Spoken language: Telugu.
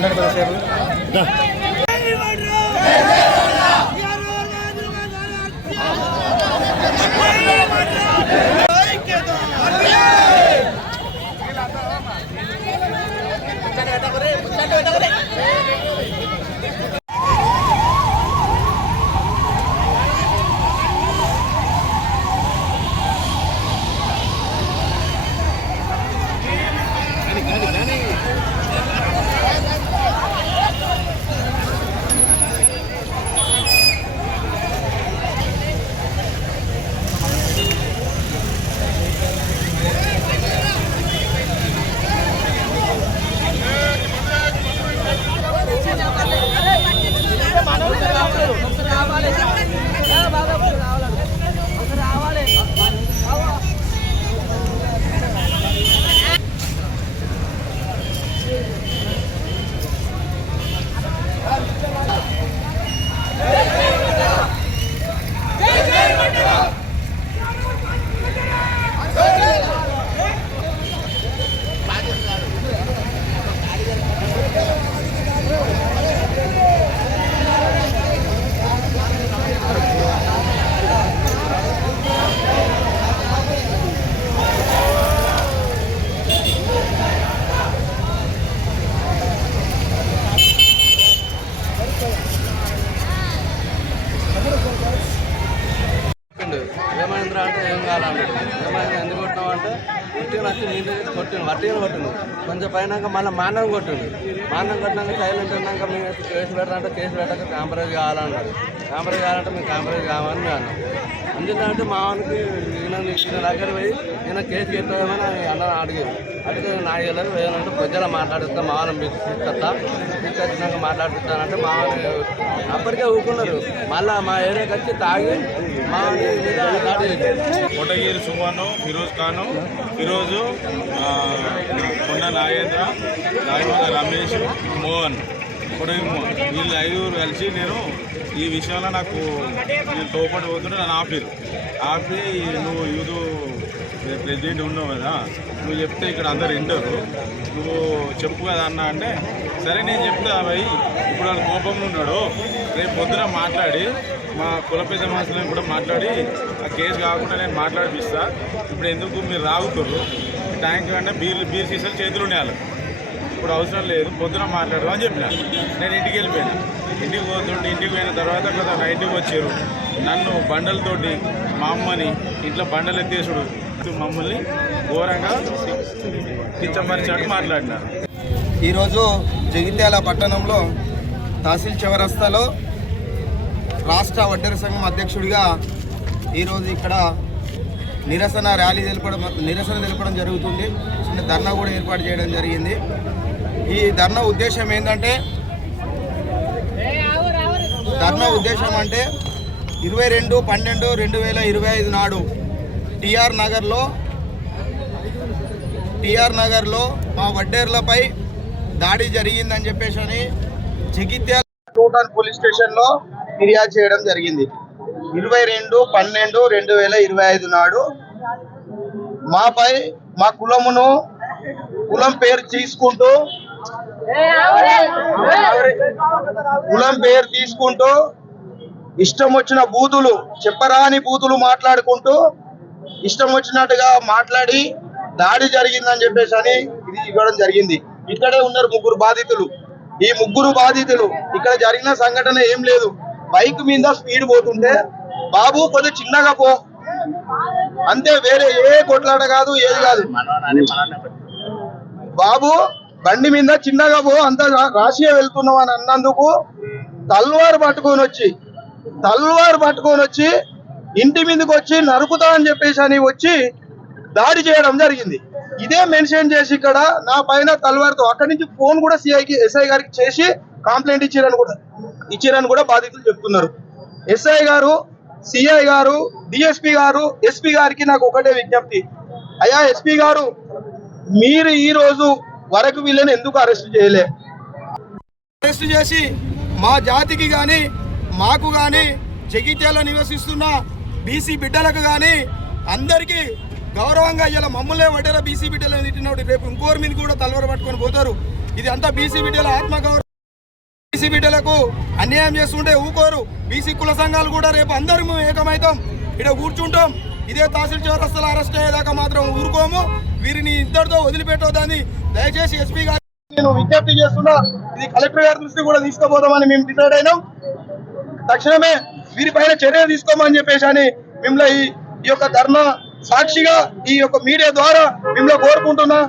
என்னன்னு பார்த்தா சேரலாம் Yeah. అంటే ఎందుకు కొట్టినావు అంటే కొట్టిన వచ్చి మీద కొట్టిండు వట్టిన కొట్టిండు. కొంచెం పైనాక మళ్ళీ మాన్నం కొట్టిండు. మాన్నం కొట్టినాక సైలెంట్ ఉన్నాక మేము కేసు పెట్టాలంటే కేసు పెట్టాక కాంప్రమైజ్ కావాలన్నాడు. కాంప్రమైజ్ కావాలంటే మేము కాంప్రమైజ్ కావాలని మేము అన్నాం. ఎందుకంటే మా వానికి ఈయన ఈయన దగ్గర పోయి ఈయన కేసు కట్టామని అన్న అడిగాను అడిగి నాకు వెళ్ళారు వేయాలంటే ప్రజలు మాట్లాడుతా మామూలు మీకు తీసుకొస్తా తీసుకొచ్చినాక మాట్లాడుతానంటే మా అప్పటికే ఊరుకున్నారు. మళ్ళీ మా ఏరియాకి వచ్చి తాగి మా మీద దాడి కొట్టగిరి సుమాను ఫిరోజ్ ఖాను ఫిరోజు కొండ నాగేంద్ర నాగేంద్ర రమేష్ మోహన్. కొడగి మోహన్ వీళ్ళు ఐదుగురు కలిసి నేను ఈ విషయంలో నాకు నేను తోపడి పోతుంటే నన్ను ఆపిరు ఆపి నువ్వు యూదు ప్రెసిడెంట్ ఉన్నావు కదా నువ్వు చెప్తే ఇక్కడ అందరు వింటారు. నువ్వు చెప్పు కదా అన్న అంటే సరే నేను చెప్తా భయ్ ఇప్పుడు వాడు కోపంలో ఉన్నాడు. రేపు పొద్దున మాట్లాడి మా కుల సమాజంలో కూడా మాట్లాడి ఆ కేసు కాకుండా నేను మాట్లాడిపిస్తా. ఇప్పుడు ఎందుకు మీరు రాగుతారు ట్యాంక్ అంటే బీర్ బీర్ సీసాలు చేతులు ఉండాలి ఇప్పుడు అవసరం లేదు పొద్దున మాట్లాడదాం అని చెప్పిన. నేను ఇంటికి వెళ్ళిపోయాను. ఇంటికి పోతుంటే ఇంటికి పోయిన తర్వాత కదా ఇంటికి వచ్చారు. నన్ను బండలతోటి మా అమ్మని ఇంట్లో బండలు ఎత్తేసుడు. మమ్మల్ని ఘోరంగా కించమరిచినట్టు మాట్లాడినారు. ఈరోజు జగిత్యాల పట్టణంలో తహసీల్ చౌరస్తాలో రాష్ట్ర వడ్డెర సంఘం అధ్యక్షుడిగా ఈరోజు ఇక్కడ నిరసన ర్యాలీ తెలపడం నిరసన తెలపడం జరుగుతుంది. చిన్న ధర్నా కూడా ఏర్పాటు చేయడం జరిగింది. ఈ ధర్నా ఉద్దేశం ఏంటంటే ధర్నా ఉద్దేశం అంటే ఇరవై రెండు పన్నెండు రెండు వేల ఇరవై ఐదు నాడు టిఆర్ నగర్లో టిఆర్ నగర్లో మా వడ్డేర్లపై దాడి జరిగిందని చెప్పేసి అని జగిత్యాల టూటన్ పోలీస్ స్టేషన్లో ఫిర్యాదు చేయడం జరిగింది. ఇరవై రెండు పన్నెండు రెండు వేల ఇరవై ఐదు నాడు మాపై మా కులమును కులం పేరు తీసుకుంటూ కులం పేరు తీసుకుంటూ ఇష్టం వచ్చిన బూతులు చెప్పరాని బూతులు మాట్లాడుకుంటూ ఇష్టం వచ్చినట్టుగా మాట్లాడి దాడి జరిగిందని చెప్పేసి అని ఇది ఇవ్వడం జరిగింది. ఇక్కడే ఉన్నారు ముగ్గురు బాధితులు. ఈ ముగ్గురు బాధితులు ఇక్కడ జరిగిన సంఘటన ఏం లేదు. బైక్ మీద స్పీడ్ పోతుంటే బాబు కొద్దిగా చిన్నగా పో. అంతే వేరే ఏ కొట్లాట కాదు ఏది కాదు. బాబు బండి మీద చిన్నగా పో అంత రా- వెళ్తున్నావు అని అన్నందుకు తల్వారు పట్టుకొని వచ్చి తల్వారు పట్టుకొని వచ్చి ఇంటి మీదకి వచ్చి నరుకుతా అని చెప్పేసి అని వచ్చి దాడి చేయడం జరిగింది. ఇదే మెన్షన్ చేసి ఇక్కడ నా పైన తల్వారితో అక్కడి నుంచి ఫోన్ కూడా సిఐకి ఎస్ఐ గారికి చేసి కంప్లైంట్ ఇచ్చారని కూడా ఇచ్చారని కూడా బాధితులు చెప్తున్నారు. ఎస్ఐ గారు సిఐ గారు డిఎస్పి గారు ఎస్పీ గారికి నాకు ఒకటే విజ్ఞప్తి. అయ్యా ఎస్పీ గారు మీరు ఈ రోజు వరకు వీళ్ళని ఎందుకు అరెస్ట్ చేయలే? అరెస్ట్ చేసి మా జాతికి కానీ మాకు కానీ జగిత్యాల నివసిస్తున్న బీసీ బిడ్డలకు కానీ అందరికీ గౌరవంగా ఇలా మమ్మల్నే వడ్డేర బీసీ బిడ్డలు తిట్టినప్పుడు రేపు ఇంకోరి మీద కూడా తలవర పట్టుకొని పోతారు. ఇది అంతా బీసీ బిడ్డల ఆత్మగౌరవం. బీసీ బిడ్డలకు అన్యాయం చేస్తుంటే ఊకోరు. బీసీ కుల సంఘాలు కూడా రేపు అందరం ఏకమైతాం ఇక్కడ కూర్చుంటాం. ఇదే తహసీల్ చౌరస్తలు అరెస్ట్ అయ్యేదాకా మాత్రం ఊరుకోము. వీరిని ఇద్దరితో వదిలిపెట్టవద్దని దయచేసి ఎస్పీ గారు నేను విజ్ఞప్తి చేస్తున్నా. ఇది కలెక్టర్ గారి దృష్టి కూడా తీసుకుపోదామని మేము డిసైడ్ అయినాం. తక్షణమే వీరిపైన చర్యలు తీసుకోమని చెప్పేసి అని మిమ్మల్ని ఈ- ఈ యొక్క ధర్నా సాక్షిగా ఈ యొక్క మీడియా ద్వారా మిమ్మల్ని కోరుకుంటున్నా.